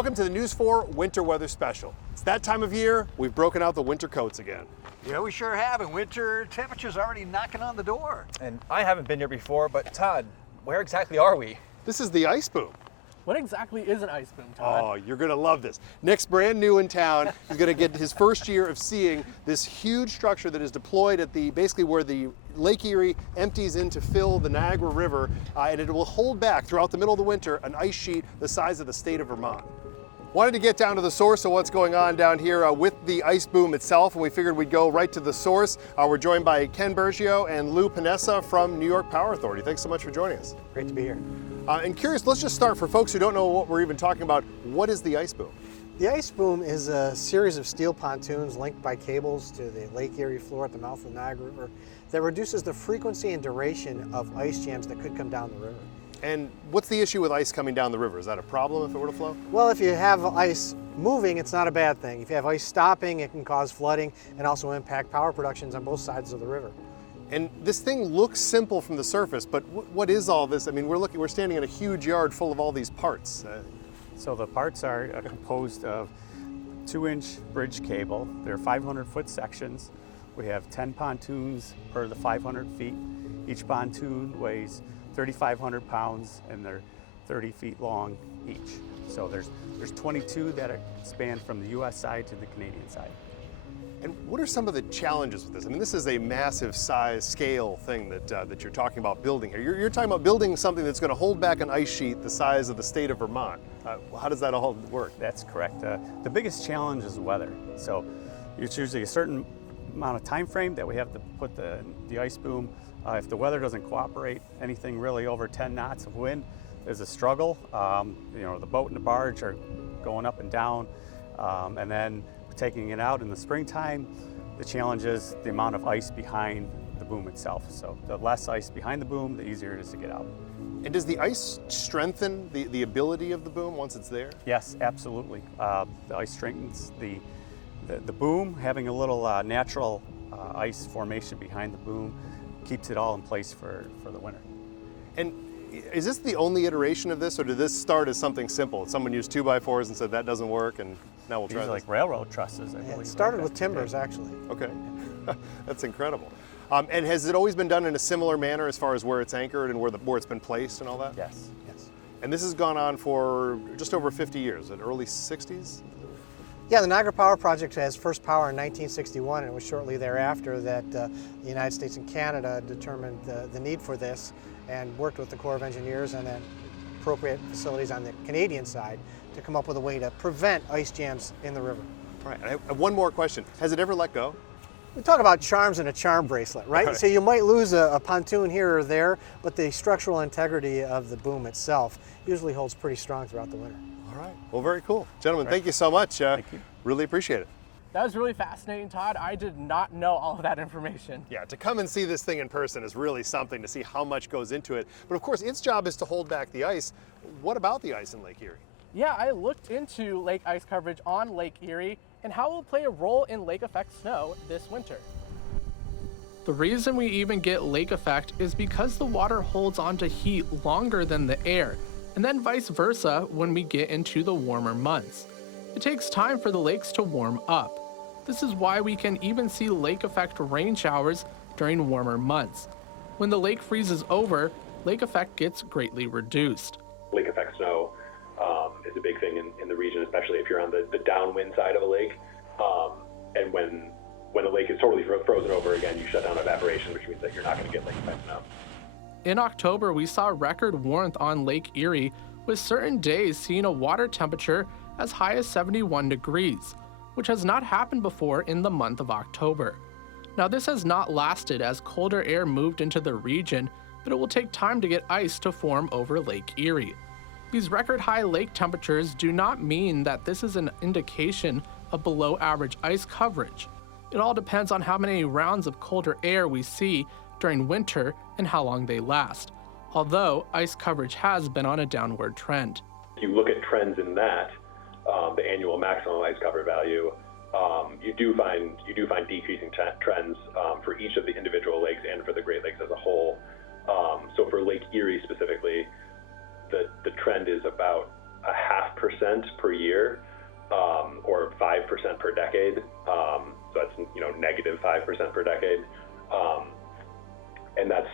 Welcome to the News 4 Winter Weather Special. It's that time of year, we've broken out the winter coats again. Yeah, we sure have, and winter temperatures already knocking on the door. And I haven't been here before, but Todd, where exactly are we? This is the ice boom. What exactly is an ice boom, Todd? Oh, you're gonna love this. Nick's brand new in town. He's gonna get his first year of seeing this huge structure that is deployed at basically where the Lake Erie empties in to fill the Niagara River, and it will hold back throughout the middle of the winter an ice sheet the size of the state of Vermont. Wanted to get down to the source of what's going on down here with the ice boom itself, and we figured we'd go right to the source. We're joined by Ken Bergio and Lou Panessa from New York Power Authority. Thanks so much for joining us. Great to be here. And curious, let's just start for folks who don't know what we're even talking about. What is the ice boom? The ice boom is a series of steel pontoons linked by cables to the Lake Erie floor at the mouth of the Niagara River that reduces the frequency and duration of ice jams that could come down the river. And what's the issue with ice coming down the river? Is that a problem if it were to flow? Well, if you have ice moving, it's not a bad thing. If you have ice stopping, it can cause flooding and also impact power productions on both sides of the river. And this thing looks simple from the surface, but what is all this? I mean, we're standing in a huge yard full of all these parts. So the parts are composed of 2-inch bridge cable. They're 500-foot sections. We have 10 pontoons per the 500 feet. Each pontoon weighs 3,500 pounds and they're 30 feet long each. So there's 22 that span from the US side to the Canadian side. And what are some of the challenges with this? I mean, this is a massive size scale thing that you're talking about building here. You're talking about building something that's going to hold back an ice sheet the size of the state of Vermont. How does that all work? That's correct. The biggest challenge is weather. So it's usually a certain amount of time frame that we have to put the ice boom. If the weather doesn't cooperate, anything really over 10 knots of wind is a struggle. The boat and the barge are going up and down, and then taking it out in the springtime. The challenge is the amount of ice behind the boom itself. So the less ice behind the boom, the easier it is to get out. And does the ice strengthen the ability of the boom once it's there? Yes, absolutely. The ice strengthens the boom. Having a little natural ice formation behind the boom keeps it all in place for the winter. And is this the only iteration of this, or did this start as something simple? Someone used 2x4s and said that doesn't work, and now we'll try These are this. like railroad trusses, I believe. It started with timbers, actually. Okay, that's incredible. And has it always been done in a similar manner as far as where it's anchored and where it's been placed and all that? Yes. And this has gone on for just over 50 years, in early 60s? Yeah, the Niagara Power Project has first power in 1961, and it was shortly thereafter that the United States and Canada determined the need for this and worked with the Corps of Engineers and then appropriate facilities on the Canadian side to come up with a way to prevent ice jams in the river. All right, I have one more question. Has it ever let go? We talk about charms and a charm bracelet, right? Right. So you might lose a pontoon here or there, but the structural integrity of the boom itself usually holds pretty strong throughout the winter. All right, well, very cool. Gentlemen, thank you so much. Thank you. Really appreciate it. That was really fascinating, Todd. I did not know all of that information. Yeah, to come and see this thing in person is really something, to see how much goes into it. But of course, its job is to hold back the ice. What about the ice in Lake Erie? Yeah, I looked into lake ice coverage on Lake Erie and how it will play a role in lake effect snow this winter. The reason we even get lake effect is because the water holds onto heat longer than the air, and then vice versa when we get into the warmer months. It takes time for the lakes to warm up. This is why we can even see lake effect rain showers during warmer months. When the lake freezes over, lake effect gets greatly reduced. Lake effect snow is a big thing in the region, especially if you're on the downwind side of a lake. And when the lake is totally frozen over again, you shut down evaporation, which means that you're not going to get lake effect snow. In October, we saw record warmth on Lake Erie, with certain days seeing a water temperature as high as 71 degrees, which has not happened before in the month of October. Now, this has not lasted as colder air moved into the region, but it will take time to get ice to form over Lake Erie. These record high lake temperatures do not mean that this is an indication of below average ice coverage. It all depends on how many rounds of colder air we see during winter and how long they last, although ice coverage has been on a downward trend. If you look at trends in that, the annual maximum ice cover value, you do find decreasing trends for each of the individual lakes and for the Great Lakes as a whole. So for Lake Erie specifically, the trend is about 0.5% per year, or 5% per decade. So that's negative 5% per decade, and that's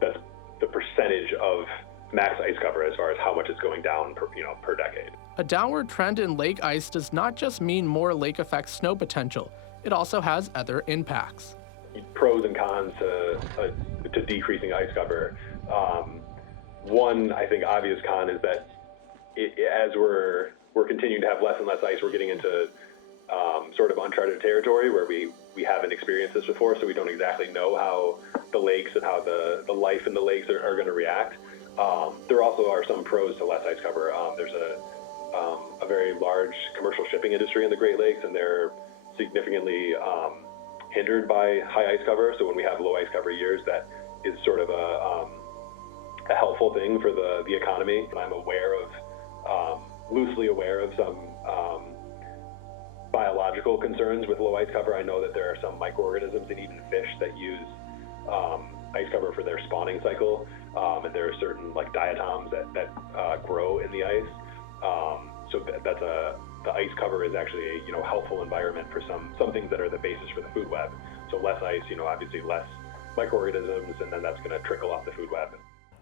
the percentage of max ice cover as far as how much it's going down per decade. A downward trend in lake ice does not just mean more lake effect snow potential, it also has other impacts. Pros and cons to decreasing ice cover. One, I think, obvious con is that as we're continuing to have less and less ice, we're getting into sort of uncharted territory where we haven't experienced this before, so we don't exactly know how the lakes and how the life in the lakes are going to react. There also are some pros to less ice cover. There's a very large commercial shipping industry in the Great Lakes, and they're significantly hindered by high ice cover. So when we have low ice cover years, that is sort of a helpful thing for the economy. I'm loosely aware of some biological concerns with low ice cover. I know that there are some microorganisms and even fish that use ice cover for their spawning cycle, and there are certain diatoms that grow in the ice. So the ice cover is actually a helpful environment for some things that are the basis for the food web. So less ice, obviously less microorganisms, and then that's going to trickle off the food web.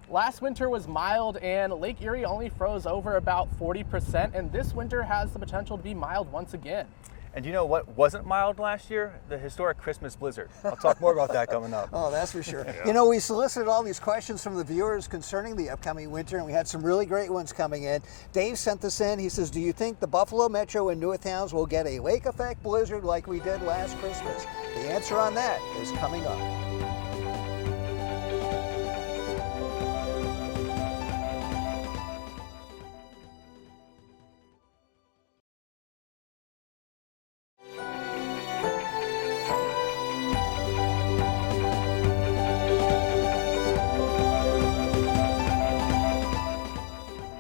Last winter was mild and Lake Erie only froze over about 40%, and this winter has the potential to be mild once again. And you know what wasn't mild last year? The historic Christmas blizzard. I'll talk more about that coming up. Oh, that's for sure. We solicited all these questions from the viewers concerning the upcoming winter, and we had some really great ones coming in. Dave sent this in. He says, do you think the Buffalo Metro and Newitt towns will get a lake effect blizzard like we did last Christmas? The answer on that is coming up.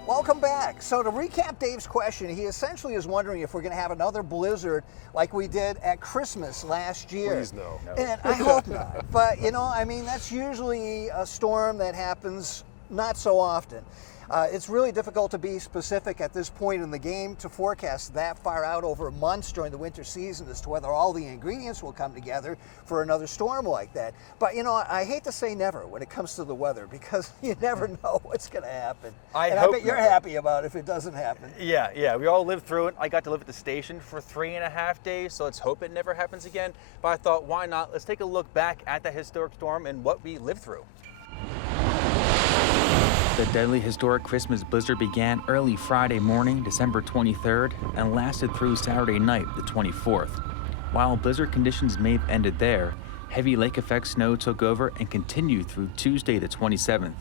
Welcome back. So to recap Dave's question, he essentially is wondering if we're going to have another blizzard like we did at Christmas last year. Please no. And I hope not. But, that's usually a storm that happens not so often. It's really difficult to be specific at this point in the game to forecast that far out over months during the winter season as to whether all the ingredients will come together for another storm like that. But, I hate to say never when it comes to the weather, because you never know what's going to happen. I bet you're happy about it if it doesn't happen. Yeah, we all lived through it. I got to live at the station for 3.5 days, so let's hope it never happens again. But I thought, why not? Let's take a look back at the historic storm and what we lived through. The deadly historic Christmas blizzard began early Friday morning, December 23rd, and lasted through Saturday night, the 24th. While blizzard conditions may have ended there, heavy lake effect snow took over and continued through Tuesday, the 27th.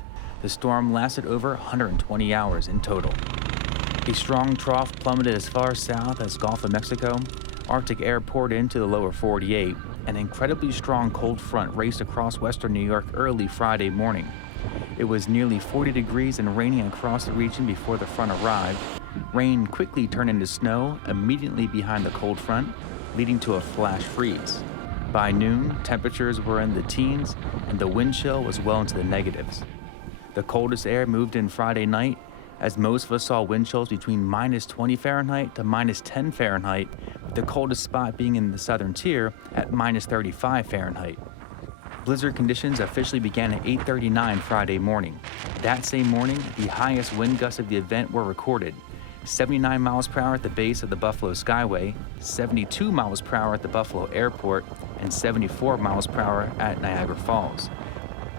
The storm lasted over 120 hours in total. A strong trough plummeted as far south as Gulf of Mexico. Arctic air poured into the lower 48. An incredibly strong cold front raced across western New York early Friday morning. It was nearly 40 degrees and raining across the region before the front arrived. Rain quickly turned into snow immediately behind the cold front, leading to a flash freeze. By noon, temperatures were in the teens, and the wind chill was well into the negatives. The coldest air moved in Friday night, as most of us saw wind chills between -20 Fahrenheit to -10 Fahrenheit, with the coldest spot being in the southern tier at -35 Fahrenheit. Blizzard conditions officially began at 8:39 Friday morning. That same morning, the highest wind gusts of the event were recorded. 79 miles per hour at the base of the Buffalo Skyway, 72 miles per hour at the Buffalo Airport, and 74 miles per hour at Niagara Falls.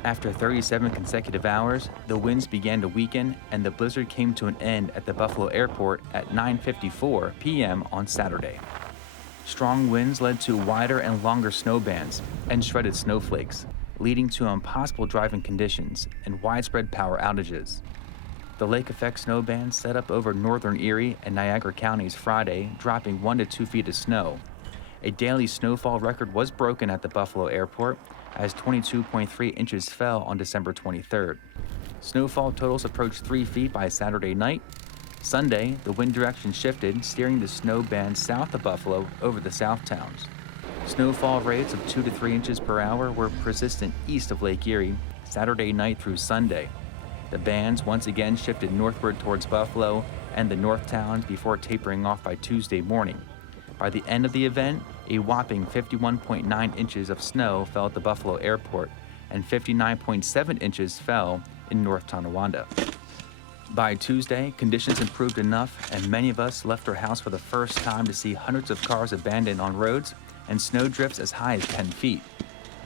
After 37 consecutive hours, the winds began to weaken and the blizzard came to an end at the Buffalo Airport at 9:54 p.m. on Saturday. Strong winds led to wider and longer snow bands and shredded snowflakes, leading to impossible driving conditions and widespread power outages. The lake effect snow bands set up over northern Erie and Niagara counties Friday, dropping 1 to 2 feet of snow. A daily snowfall record was broken at the Buffalo Airport as 22.3 inches fell on December 23rd. Snowfall totals approached 3 feet by Saturday night. Sunday, the wind direction shifted, steering the snow band south of Buffalo over the south towns. Snowfall rates of 2 to 3 inches per hour were persistent east of Lake Erie, Saturday night through Sunday. The bands once again shifted northward towards Buffalo and the North Towns before tapering off by Tuesday morning. By the end of the event, a whopping 51.9 inches of snow fell at the Buffalo Airport, and 59.7 inches fell in North Tonawanda. By Tuesday, conditions improved enough, and many of us left our house for the first time to see hundreds of cars abandoned on roads and snowdrifts as high as 10 feet.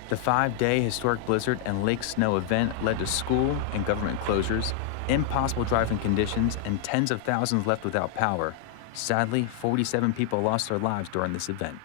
The 5-day historic blizzard and lake snow event led to school and government closures, impossible driving conditions, and tens of thousands left without power. Sadly, 47 people lost their lives during this event.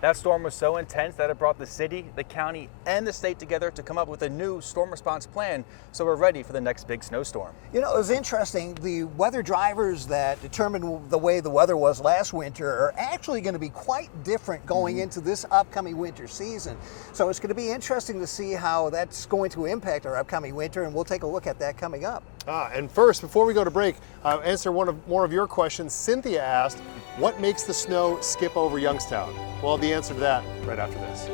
That storm was so intense that it brought the city, the county, and the state together to come up with a new storm response plan, so we're ready for the next big snowstorm. You know, it was interesting. The weather drivers that determined the way the weather was last winter are actually going to be quite different going into this upcoming winter season. So it's going to be interesting to see how that's going to impact our upcoming winter, and we'll take a look at that coming up. And first, before we go to break, answer more of your questions. Cynthia asked, what makes the snow skip over Youngstown? Well, the answer to that right after this.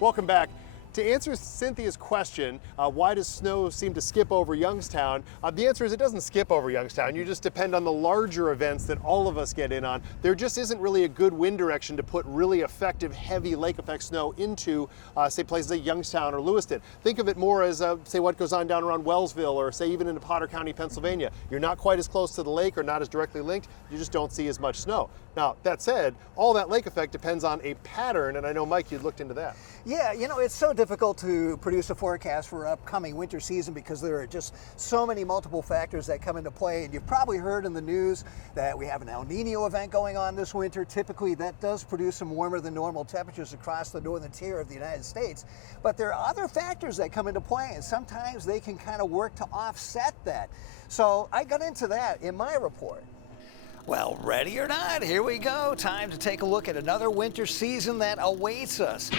Welcome back. To answer Cynthia's question, why does snow seem to skip over Youngstown? The answer is it doesn't skip over Youngstown. You just depend on the larger events that all of us get in on. There just isn't really a good wind direction to put really effective, heavy lake effect snow into, say, places like Youngstown or Lewiston. Think of it more as, say, what goes on down around Wellsville or, say, even into Potter County, Pennsylvania. You're not quite as close to the lake or not as directly linked. You just don't see as much snow. Now, that said, all that lake effect depends on a pattern, and I know, Mike, you'd looked into that. Yeah, you know, it's so difficult to produce a forecast for upcoming winter season because there are just so many multiple factors that come into play. And you've probably heard in the news that we have an El Nino event going on this winter. Typically, that does produce some warmer than normal temperatures across the northern tier of the United States. But there are other factors that come into play, and sometimes they can kind of work to offset that. So I got into that in my report. Well, ready or not, here we go. Time to take a look at another winter season that awaits us.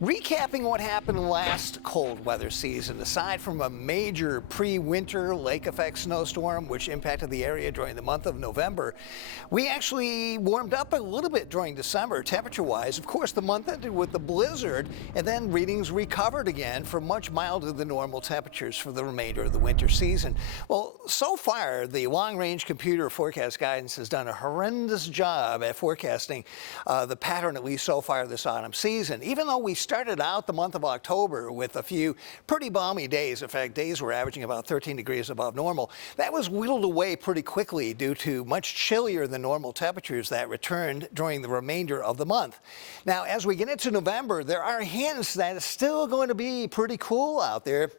Recapping what happened last cold weather season, aside from a major pre-winter lake effect snowstorm which impacted the area during the month of November, we actually warmed up a little bit during December temperature-wise. Of course, the month ended with the blizzard, and then readings recovered again for much milder than normal temperatures for the remainder of the winter season. Well, so far, the long-range computer forecast guidance has done a horrendous job at forecasting the pattern, at least so far this autumn season. Even though we started out the month of October with a few pretty balmy days, in fact, days were averaging about 13 degrees above normal, that was whittled away pretty quickly due to much chillier than normal temperatures that returned during the remainder of the month. Now, as we get into November, there are hints that it's still going to be pretty cool out there.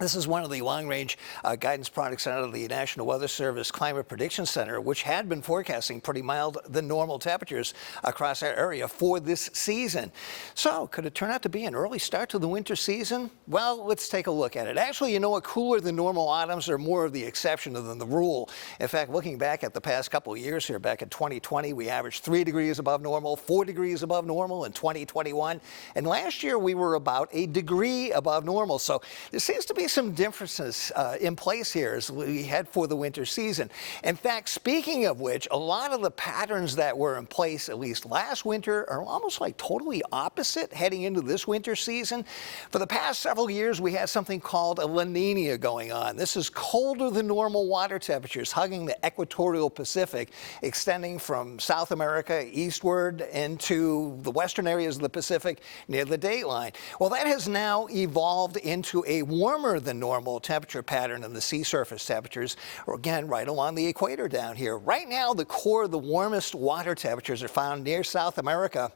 This is one of the long-range guidance products out of the National Weather Service Climate Prediction Center, which had been forecasting pretty mild than normal temperatures across our area for this season. So could it turn out to be an early start to the winter season? Well, let's take a look at it. Actually, you know what? Cooler than normal autumns are more of the exception than the rule. In fact, looking back at the past couple of years here, back in 2020, we averaged 3 degrees above normal, 4 degrees above normal in 2021. And last year, we were about a degree above normal. So there seems to be some differences in place here as we head for the winter season. In fact, speaking of which, a lot of the patterns that were in place at least last winter are almost like totally opposite heading into this winter season. For the past several years, we had something called a La Nina going on. This is colder than normal water temperatures hugging the equatorial Pacific, extending from South America eastward into the western areas of the Pacific near the dateline. Well, that has now evolved into a warmer than normal temperature pattern in the sea surface temperatures, or again, right along the equator down here. Right now, the core of the warmest water temperatures are found near South America.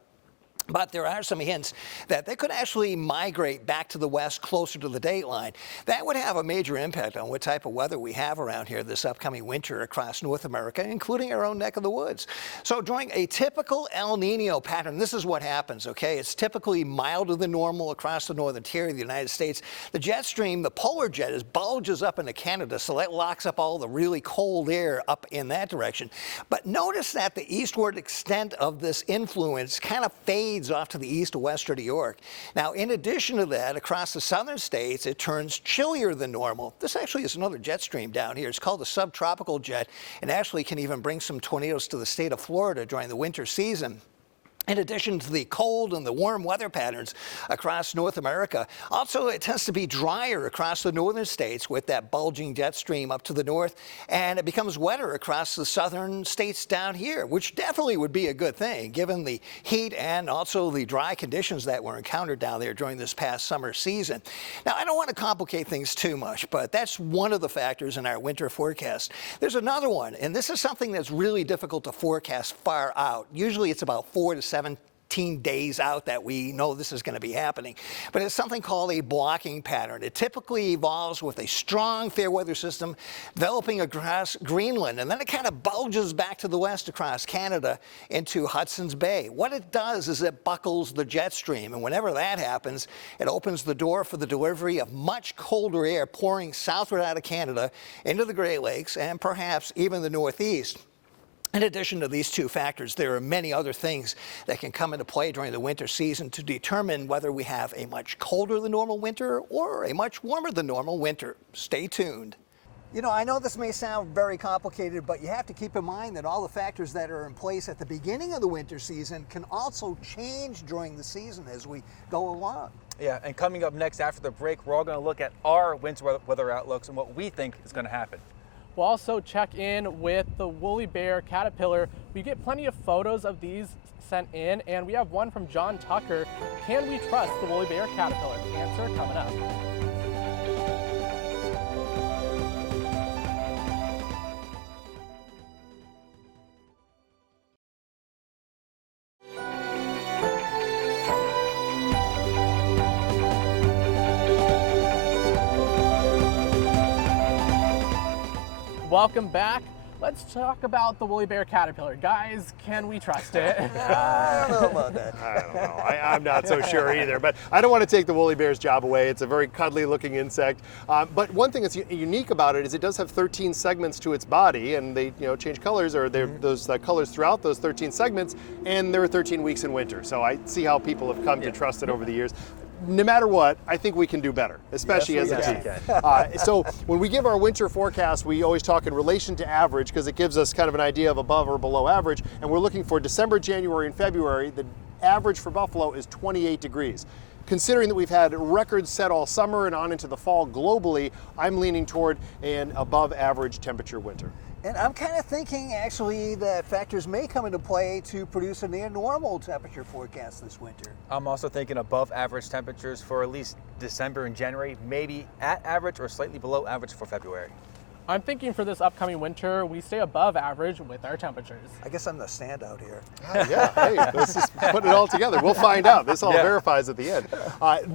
But there are some hints that they could actually migrate back to the west closer to the dateline. That would have a major impact on what type of weather we have around here this upcoming winter across North America, including our own neck of the woods. So during a typical El Nino pattern, this is what happens, okay? It's typically milder than normal across the northern tier of the United States. The jet stream, the polar jet, bulges up into Canada, so that locks up all the really cold air up in that direction. But notice that the eastward extent of this influence kind of fades fades off to the east of western New York. Now, in addition to that, across the southern states, it turns chillier than normal. This actually is another jet stream down here. It's called a subtropical jet, and actually can even bring some tornadoes to the state of Florida during the winter season. In addition to the cold and the warm weather patterns across North America, also it tends to be drier across the northern states with that bulging jet stream up to the north, and it becomes wetter across the southern states down here, which definitely would be a good thing given the heat and also the dry conditions that were encountered down there during this past summer season. Now, I don't want to complicate things too much, but that's one of the factors in our winter forecast. There's another one, and this is something that's really difficult to forecast far out. Usually it's about 4 to 17 days out that we know this is going to be happening. But it's something called a blocking pattern. It typically evolves with a strong fair weather system developing across Greenland, and then it kind of bulges back to the west across Canada into Hudson's Bay. What it does is it buckles the jet stream, and whenever that happens, it opens the door for the delivery of much colder air pouring southward out of Canada into the Great Lakes and perhaps even the Northeast. In addition to these two factors, there are many other things that can come into play during the winter season to determine whether we have a much colder than normal winter or a much warmer than normal winter. Stay tuned. You know, I know this may sound very complicated, but you have to keep in mind that all the factors that are in place at the beginning of the winter season can also change during the season as we go along. Yeah, and coming up next after the break, we're all going to look at our winter weather outlooks and what we think is going to happen. We'll also check in with the woolly bear caterpillar. We get plenty of photos of these sent in, and we have one from John Tucker. Can we trust the woolly bear caterpillar? Answer coming up. Welcome back. Let's talk about the woolly bear caterpillar. Guys, can we trust it? I don't know about that. I don't know. I'm not so sure either, but I don't want to take the woolly bear's job away. It's a very cuddly looking insect. But one thing that's unique about it is it does have 13 segments to its body, and they change colors, or those colors throughout those 13 segments, and there are 13 weeks in winter. So I see how people have come to trust it over the years. No matter what, I think we can do better, especially as a team. So when we give our winter forecast, we always talk in relation to average because it gives us kind of an idea of above or below average. And we're looking for December, January, and February. The average for Buffalo is 28 degrees. Considering that we've had records set all summer and on into the fall globally, I'm leaning toward an above average temperature winter. And I'm kind of thinking, actually, that factors may come into play to produce a near normal temperature forecast this winter. I'm also thinking above average temperatures for at least December and January, maybe at average or slightly below average for February. I'm thinking for this upcoming winter, we stay above average with our temperatures. I guess I'm the standout here. Yeah, hey, let's just put it all together. We'll find out. This all verifies at the end.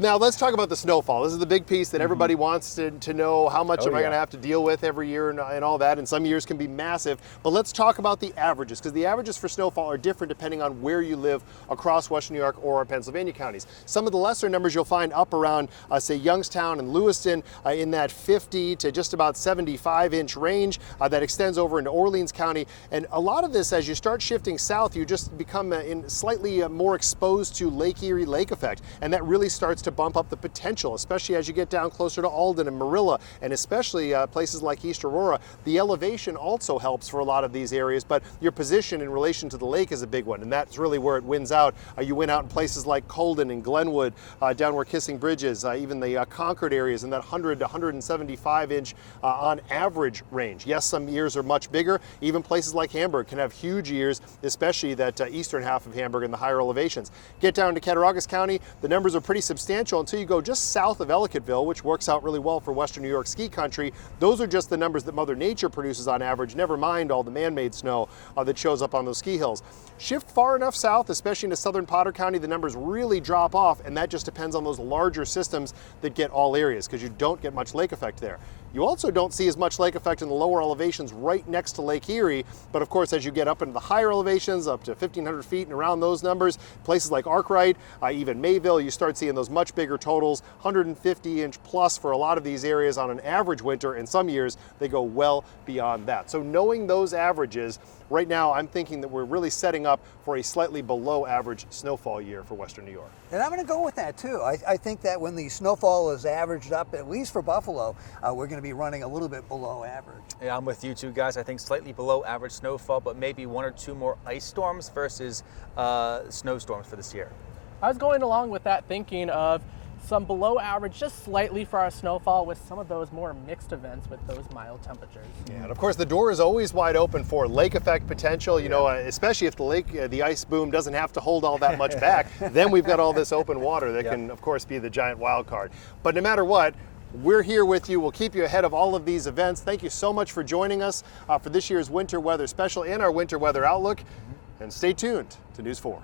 Now let's talk about the snowfall. This is the big piece that everybody wants to know. How much am I going to have to deal with every year and all that, and some years can be massive. But let's talk about the averages, because the averages for snowfall are different depending on where you live across Western New York or our Pennsylvania counties. Some of the lesser numbers you'll find up around, say, Youngstown and Lewiston in that 50 to just about 75-inch range that extends over into Orleans County. And a lot of this, as you start shifting south, you just become slightly more exposed to Lake Erie lake effect. And that really starts to bump up the potential, especially as you get down closer to Alden and Marilla, and especially places like East Aurora. The elevation also helps for a lot of these areas, but your position in relation to the lake is a big one, and that's really where it wins out. You win out in places like Colden and Glenwood, down where Kissing Bridge is, even the Concord areas in that 100 to 175 inch on average range. Yes, some years are much bigger. Even places like Hamburg can have huge years, especially that eastern half of Hamburg and the higher elevations. Get down to Cattaraugus County, the numbers are pretty substantial until you go just south of Ellicottville, which works out really well for Western New York ski country. Those are just the numbers that Mother Nature produces on average, never mind all the man-made snow that shows up on those ski hills. Shift far enough south, especially into southern Potter County, the numbers really drop off, and that just depends on those larger systems that get all areas, because you don't get much lake effect there. You also don't see as much lake effect in the lower elevations right next to Lake Erie, but of course as you get up into the higher elevations, up to 1,500 feet and around those numbers, places like Arkwright, even Mayville, you start seeing those much bigger totals, 150 inch plus for a lot of these areas on an average winter, and some years they go well beyond that. So knowing those averages right now I'm thinking that we're really setting up for a slightly below average snowfall year for Western New York. And I'm going to go with that too. I think that when the snowfall is averaged up, at least for Buffalo, we're going to be running a little bit below average. Yeah, I'm with you two guys. I think slightly below average snowfall, but maybe 1 or 2 more ice storms versus snowstorms for this year. I was going along with that, thinking of some below average, just slightly for our snowfall, with some of those more mixed events with those mild temperatures. Yeah, and of course the door is always wide open for lake effect potential, you know, especially if the lake, the ice boom doesn't have to hold all that much back. Then we've got all this open water that can, of course, be the giant wild card. But no matter what, we're here with you. We'll keep you ahead of all of these events. Thank you so much for joining us for this year's winter weather special and our winter weather outlook. And stay tuned to News 4.